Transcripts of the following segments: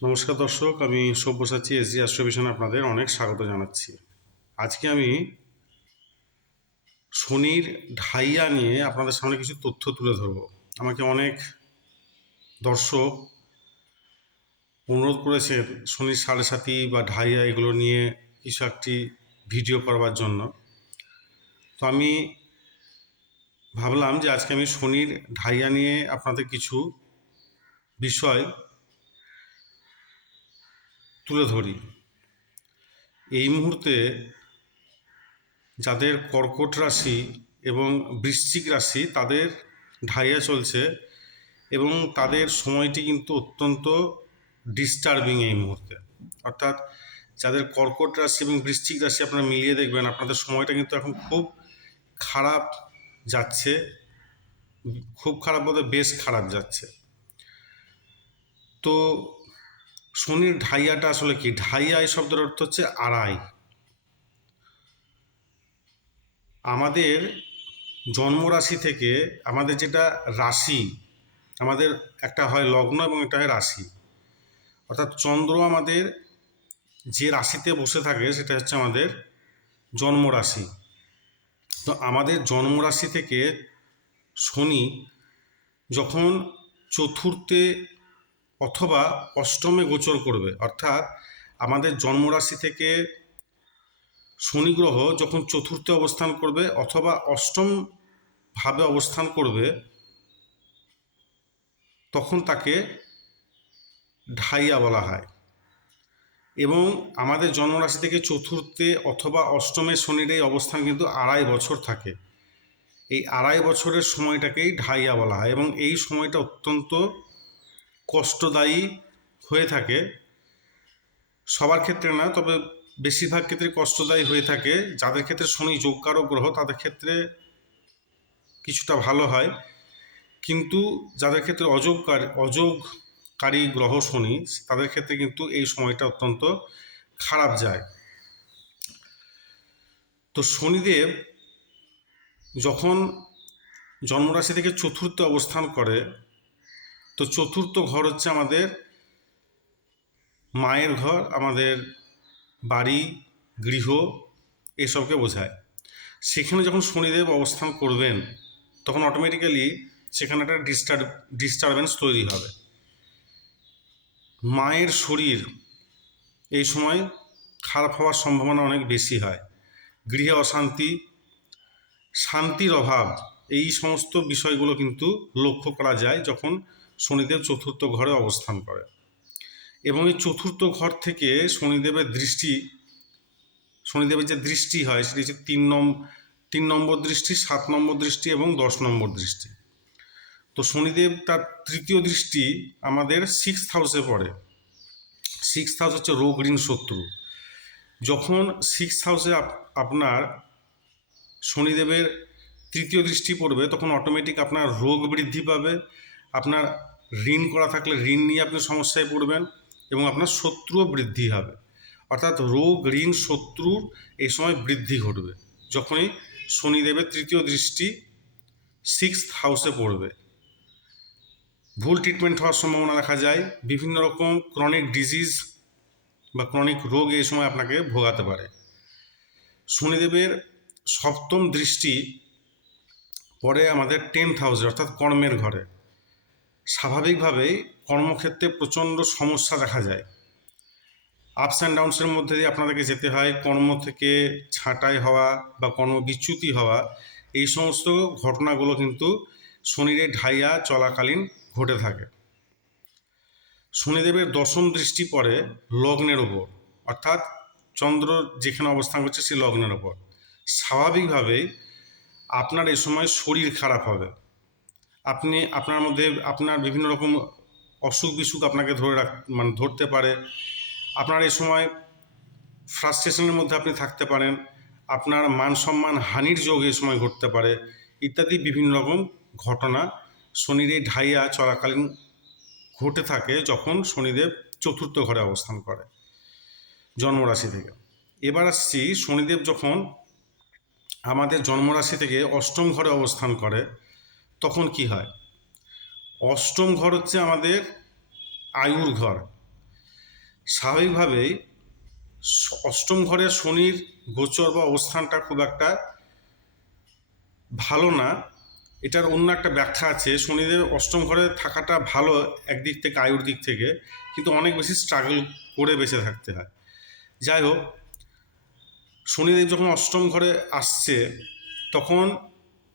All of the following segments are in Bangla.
নমস্কার দর্শক, আমি সব্যসাচী এসজি অ্যাস্ট্রোভিশনে আপনাদের অনেক স্বাগত জানাচ্ছি। আজকে আমি শনির ঢাইয়া নিয়ে আপনাদের সামনে কিছু তথ্য তুলে ধরব। আমাকে অনেক দর্শক অনুরোধ করেছেন শনির সাড়ে সাতি বা ঢাইয়া এগুলো নিয়ে কিছু একটি ভিডিও করবার জন্য। তো আমি ভাবলাম যে আজকে আমি শনির ঢাইয়া নিয়ে আপনাদের কিছু বিষয় তুলে ধরি। এই মুহূর্তে যাদের কর্কট রাশি এবং বৃশ্চিক রাশি তাদের ঢাইয়া চলছে এবং তাদের সময়টি কিন্তু অত্যন্ত ডিস্টার্বিং এই মুহূর্তে। অর্থাৎ যাদের কর্কট রাশি এবং বৃশ্চিক রাশি আপনারা মিলিয়ে দেখবেন আপনাদের সময়টা কিন্তু এখন খুব খারাপ যাচ্ছে। খুব খারাপ বলতে বেশ খারাপ যাচ্ছে। তো শনির ঢাইয়াটা আসলে কি? ঢাইয়া এই শব্দের অর্থ হচ্ছে আড়াই। আমাদের জন্মরাশি থেকে আমাদের যেটা রাশি, আমাদের একটা হয় লগ্ন এবং একটা হয় রাশি। অর্থাৎ চন্দ্র আমাদের যে রাশিতে বসে থাকে সেটা হচ্ছে আমাদের জন্মরাশি। তো আমাদের জন্মরাশি থেকে শনি যখন চতুর্থে অথবা অষ্টমে গোচর করবে, অর্থাৎ আমাদের জন্মরাশি থেকে শনি গ্রহ যখন চতুর্থে অবস্থান করবে অথবা অষ্টম ভাবে অবস্থান করবে, তখন তাকে ঢাইয়া বলা হয়। এবং আমাদের জন্মরাশি থেকে চতুর্থে অথবা অষ্টমে শনির এই অবস্থান কিন্তু 2.5 বছর থাকে। এই 2.5 বছরের সময়টাকেই ঢাইয়া বলা হয় এবং এই সময়টা অত্যন্ত কষ্টদায়ী হয়ে থাকে। সবার ক্ষেত্রে না, তবে বেশিরভাগ ক্ষেত্রে কষ্টদায়ী হয়ে থাকে। যাদের ক্ষেত্রে শনি যোগকারক গ্রহ তাদের ক্ষেত্রে কিছুটা ভালো হয়, কিন্তু যাদের ক্ষেত্রে অযোগকারী গ্রহ শনি তাদের ক্ষেত্রে কিন্তু এই সময়টা অত্যন্ত খারাপ যায়। তো শনিদেব যখন জন্মরাশি থেকে চতুর্থে অবস্থান করে, তো চতুর্থ ঘর হচ্ছে আমাদের মায়ের ঘর, আমাদের বাড়ি, গৃহ, এসবকে বোঝায়। সেখানে যখন শনিদেব অবস্থান করবেন তখন অটোমেটিক্যালি সেখানে একটা ডিস্টারবেন্স তৈরি হবে। মায়ের শরীর এই সময় খারাপ হওয়ার সম্ভাবনা অনেক বেশি হয়। গৃহে অশান্তি, শান্তির অভাব, এই সমস্ত বিষয়গুলো কিন্তু লক্ষ্য করা যায় যখন শনিদেব চতুর্থ ঘরে অবস্থান করে। এবং এই চতুর্থ ঘর থেকে শনিদেবের যে দৃষ্টি হয় সেটি হচ্ছে 3 নম্বর দৃষ্টি, 7 নম্বর দৃষ্টি এবং 10 নম্বর দৃষ্টি। তো শনিদেব তার তৃতীয় দৃষ্টি আমাদের 6th হাউসে পড়ে। 6th হাউস হচ্ছে রোগ, ঋণ, শত্রু। যখন 6th হাউসে আপনার শনিদেবের তৃতীয় দৃষ্টি পড়বে তখন অটোমেটিক আপনার রোগ বৃদ্ধি পাবে, আপনার ঋণ করা থাকলে ঋণ নিয়ে আপনি সমস্যায় পড়বেন এবং আপনার শত্রুও বৃদ্ধি হবে। অর্থাৎ রোগ, ঋণ, শত্রুর এই সময় বৃদ্ধি ঘটবে যখনই শনিদেবের তৃতীয় দৃষ্টি 6th হাউসে পড়বে। ভুল ট্রিটমেন্ট হওয়ার সম্ভাবনা দেখা যায়। বিভিন্ন রকম ক্রনিক ডিজিজ বা ক্রনিক রোগ এই সময় আপনাকে ভোগাতে পারে। শনিদেবের সপ্তম দৃষ্টি পরে আমাদের 10th হাউসে, অর্থাৎ কর্মের ঘরে। স্বাভাবিকভাবেই কর্মক্ষেত্রে প্রচণ্ড সমস্যা দেখা যায়। আপস অ্যান্ড ডাউনসের মধ্যে দিয়ে আপনাদেরকে যেতে হয়। কর্ম থেকে ছাঁটাই হওয়া বা কর্মবিচ্যুতি হওয়া, এই সমস্ত ঘটনাগুলো কিন্তু শনির ঢাইয়া চলাকালীন ঘটে থাকে। শনিদেবের দশম দৃষ্টি পড়ে লগ্নের ওপর, অর্থাৎ চন্দ্র যেখানে অবস্থান করছে সেই লগ্নের ওপর। স্বাভাবিকভাবেই আপনার এই সময় শরীর খারাপ হবে। আপনার মধ্যে আপনার বিভিন্ন রকম অসুখ বিসুখ আপনাকে ধরতে পারে। আপনার এই সময় ফ্রাস্ট্রেশনের মধ্যে আপনি থাকতে পারেন, আপনার মান সম্মান হানির যোগ এই সময় ঘটতে পারে, ইত্যাদি বিভিন্ন রকম ঘটনা শনির এই ঢাইয়া চলাকালীন ঘটে থাকে যখন শনিদেব চতুর্থ ঘরে অবস্থান করে জন্মরাশি থেকে। এবার আসছি, শনিদেব যখন আমাদের জন্মরাশি থেকে অষ্টম ঘরে অবস্থান করে তখন কি হয়। অষ্টম ঘর হচ্ছে আমাদের আয়ুর ঘর। স্বাভাবিকভাবেই অষ্টম ঘরে শনির গোচর বা অবস্থানটা খুব একটা ভালো না। এটার অন্য একটা ব্যাখ্যা আছে, শনিদেব অষ্টম ঘরে থাকাটা ভালো একদিক থেকে, আয়ুর দিক থেকে, কিন্তু অনেক বেশি স্ট্রাগল করে বেঁচে থাকতে হয়। যাই হোক, শনিদেব যখন অষ্টম ঘরে আসছে তখন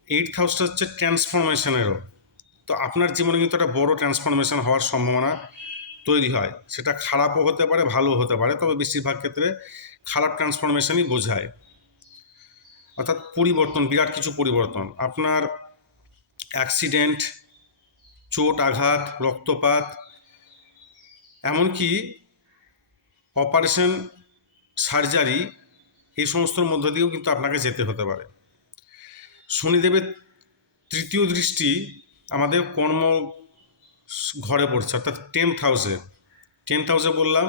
8th হাউসটা হচ্ছে ট্রান্সফরমেশনেরও। তো আপনার জীবনে কিন্তু একটা বড় ট্রান্সফরমেশন হওয়ার সম্ভাবনা তৈরি হয়। সেটা খারাপও হতে পারে, ভালোও হতে পারে, তবে বেশিরভাগ ক্ষেত্রে খারাপ ট্রান্সফরমেশনই বোঝায়। অর্থাৎ পরিবর্তন, বিরাট কিছু পরিবর্তন। আপনার অ্যাক্সিডেন্ট, চোট আঘাত, রক্তপাত, এমনকি অপারেশন, সার্জারি, এই সমস্তর মধ্য দিয়েও কিন্তু আপনাকে যেতে হতে পারে। শনিদেবের তৃতীয় দৃষ্টি আমাদের কর্ম ঘরে পড়ছে, অর্থাৎ 10th হাউসে। 10th হাউসে বললাম,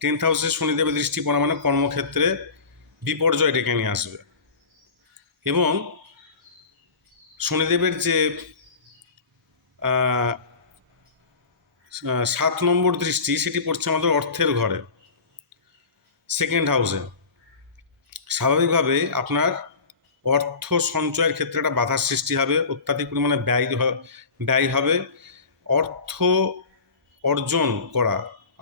10th হাউসে শনিদেবের দৃষ্টি পড়া মানে কর্মক্ষেত্রে বিপর্যয় ডেকে নিয়ে আসবে। এবং শনিদেবের যে 7 নম্বর দৃষ্টি, সেটি পড়ছে আমাদের অর্থের ঘরে, 2nd হাউসে। স্বাভাবিকভাবে আপনার অর্থ সঞ্চয়ের ক্ষেত্রে একটা বাধার সৃষ্টি হবে, অত্যাধিক পরিমাণে ব্যয় হবে। অর্থ অর্জন করা,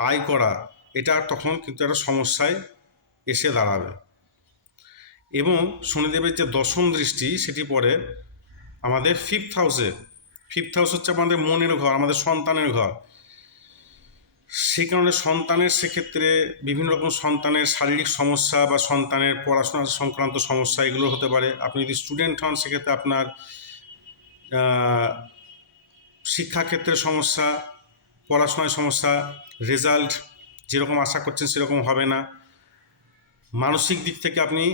আয় করা, এটা তখন কিন্তু একটা সমস্যায় এসে দাঁড়াবে। এবং শনিদেবের যে দশম দৃষ্টি সেটি পড়ে আমাদের 5th হাউসে। 5th হাউস হচ্ছে আমাদের মনের ঘর, আমাদের সন্তানের ঘর। সেই কারণে সন্তানের সেক্ষেত্রে বিভিন্ন রকম সন্তানের শারীরিক সমস্যা বা সন্তানের পড়াশোনা সংক্রান্ত সমস্যা, এগুলো হতে পারে। আপনি যদি স্টুডেন্ট হন সেক্ষেত্রে আপনার শিক্ষাক্ষেত্রে সমস্যা, পড়াশোনায় সমস্যা, রেজাল্ট যেরকম আশা করছেন সেরকম হবে না। মানসিক দিক থেকে আপনি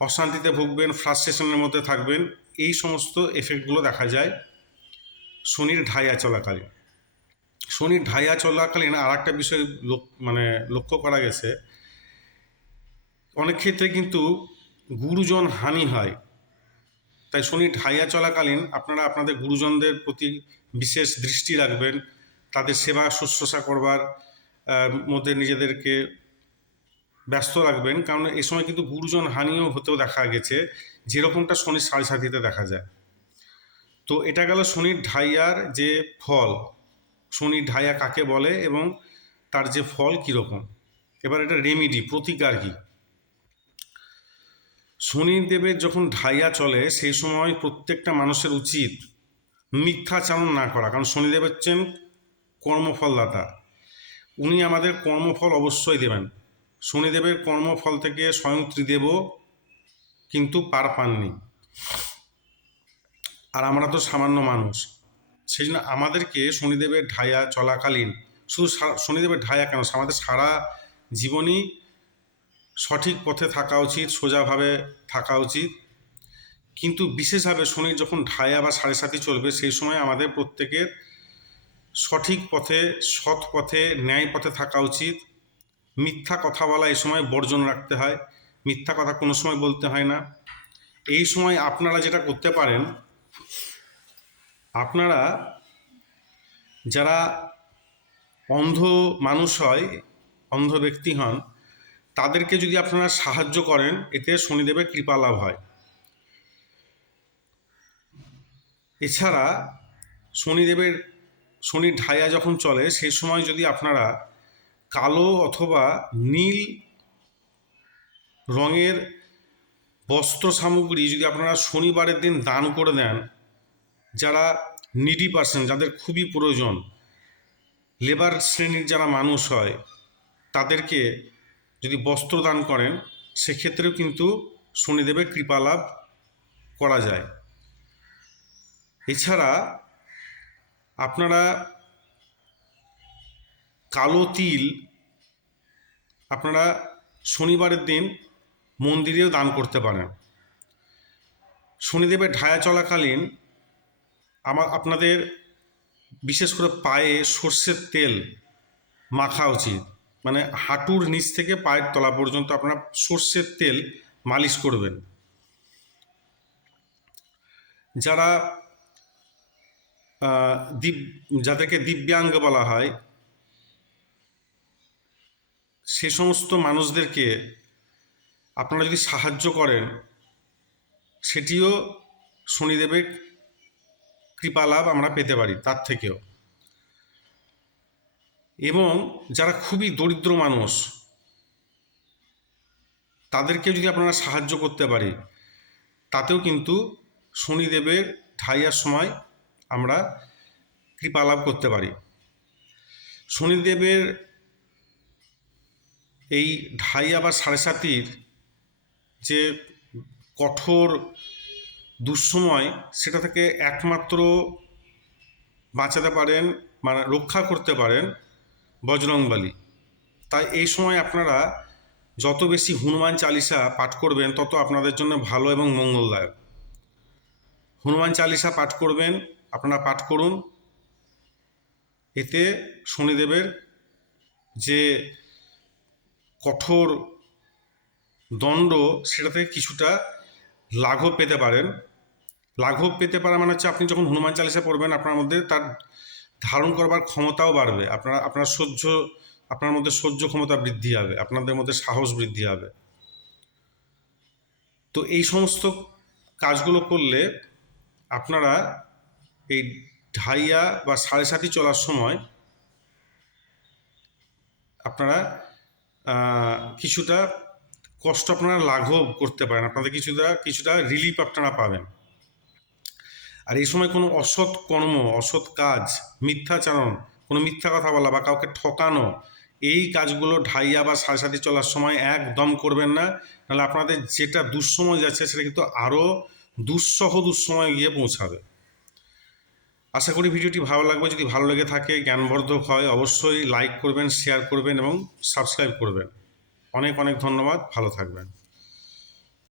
অশান্তিতে ভুগবেন, ফ্রাস্ট্রেশনের মধ্যে থাকবেন। এই সমস্ত এফেক্টগুলো দেখা যায় শনির ঢাইয়া চলাকালীন। শনির ঢাইয়া চলাকালীন আর একটা বিষয় লক্ষ্য করা গেছে, অনেক ক্ষেত্রে কিন্তু গুরুজন হানি হয়। তাই শনির ঢাইয়া চলাকালীন আপনারা আপনাদের গুরুজনদের প্রতি বিশেষ দৃষ্টি রাখবেন, তাদের সেবা শুশ্রূষা করবার মধ্যে নিজেদেরকে ব্যস্ত রাখবেন, কারণ এই সময় কিন্তু গুরুজন হানিও হতেও দেখা গেছে, যেরকমটা শনির সাড়ে সাথীতে দেখা যায়। তো এটা গেল শনির ঢাইয়ার যে ফল, শনির ঢাইয়া কাকে বলে এবং তার যে ফল কীরকম। এবার এটা রেমিডি, প্রতিকার কী। শনিদেবের যখন ঢাইয়া চলে সেই সময় প্রত্যেকটা মানুষের উচিত মিথ্যাচারণ না করা, কারণ শনিদেব হচ্ছেন কর্মফলদাতা। উনি আমাদের কর্মফল অবশ্যই দেবেন। শনিদেবের কর্মফল থেকে স্বয়ং ত্রিদেবও কিন্তু পার পাননি, আর আমরা তো সামান্য মানুষ। সেই জন্য আমাদেরকে শনিদেবের ঢাইয়া চলাকালীন, শুধু শনিদেবের ঢাইয়া কেন, আমাদের সারা জীবনই সঠিক পথে থাকা উচিত, সোজাভাবে থাকা উচিত। কিন্তু বিশেষভাবে শনি যখন ঢাইয়া বা সাড়ে সাথী চলবে সেই সময় আমাদের প্রত্যেকের সঠিক পথে, সৎ পথে, ন্যায় পথে থাকা উচিত। মিথ্যা কথা বলা এই সময় বর্জন রাখতে হয়, মিথ্যা কথা কোনো সময় বলতে হয় না। এই সময় আপনারা যেটা করতে পারেন, আপনারা যারা অন্ধ মানুষ হয়, অন্ধ ব্যক্তি হন, তাদেরকে যদি আপনারা সাহায্য করেন, এতে শনিদেবের কৃপা লাভ হয়। এছাড়া শনির ঢাইয়া যখন চলে সেই সময় যদি আপনারা কালো অথবা নীল রঙের বস্ত্র সামগ্রী যদি আপনারা শনিবারের দিন দান করে দেন, যারা নিডি পার্সন, যাদের খুবই প্রয়োজন, লেবার শ্রেণীর যারা মানুষ হয়, তাদেরকে যদি বস্ত্র দান করেন, সেক্ষেত্রেও কিন্তু শনিদেবের কৃপা লাভ করা যায়। এছাড়া আপনারা কালো তিল আপনারা শনিবারের দিন মন্দিরেও দান করতে পারেন। শনিদেবের ঢায়া চলাকালীন আপনাদের বিশেষ করে পায়ে সর্ষের তেল মাখা উচিত, মানে হাঁটুর নিচ থেকে পায়ের তলা পর্যন্ত আপনারা সর্ষের তেল মালিশ করবেন। যারা যাদেরকে দিব্যাঙ্গ বলা হয়, সে সমস্ত মানুষদেরকে আপনারা যদি সাহায্য করেন, সেটিও শনিদেবের কৃপালাভ আমরা পেতে পারি তার থেকেও। এবং যারা খুবই দরিদ্র মানুষ, তাদেরকে যদি আপনারা সাহায্য করতে পারি, তাতেও কিন্তু শনিদেবের ঢাইয়ার সময় আমরা কৃপালাভ করতে পারি। শনিদেবের এই ঢাইয়া বা সাড়ে সাতির যে কঠোর দুঃসময়, সেটা থেকে একমাত্র বাঁচাতে পারেন, মানে রক্ষা করতে পারেন বজরংবলী। তাই এই সময় আপনারা যত বেশি হনুমান চালিসা পাঠ করবেন, তত আপনাদের জন্য ভালো এবং মঙ্গলদায়ক। হনুমান চালিসা পাঠ করবেন, আপনারা পাঠ করুন। এতে শনিদেবের যে কঠোর দণ্ড, সেটা থেকে কিছুটা লাঘব পেতে পারেন। লাঘব পেতে পারা মানে হচ্ছে, আপনি যখন হনুমান চালিসা পড়বেন, আপনার মধ্যে তার ধারণ করবার ক্ষমতাও বাড়বে। আপনার মধ্যে সহ্য ক্ষমতা বৃদ্ধি হবে, আপনাদের মধ্যে সাহস বৃদ্ধি হবে। তো এই সমস্ত কাজগুলো করলে আপনারা এই ঢাইয়া বা সাড়ে সাতি চলার সময় আপনারা কিছুটা কষ্ট আপনারা লাঘব করতে পারেন, আপনাদের কিছুটা রিলিফ আপনারা পাবেন। আর এই সময় কোনো অসৎ কর্ম, অসৎ কাজ, মিথ্যাচারণ, কোনো মিথ্যা কথা বলা বা কাউকে ঠকানো, এই কাজগুলো ঢাইয়া বা সাড়ে সাতি চলার সময় একদম করবেন না। নাহলে আপনাদের যেটা দুঃসময় যাচ্ছে, সেটা কিন্তু আরও দুঃসময় গিয়ে পৌঁছাবে। আশা করি ভিডিওটি ভালো লাগবে। যদি ভালো লেগে থাকে, জ্ঞানবর্ধক হয়, অবশ্যই লাইক করবেন, শেয়ার করবেন এবং সাবস্ক্রাইব করবেন। অনেক অনেক ধন্যবাদ, ভালো থাকবেন।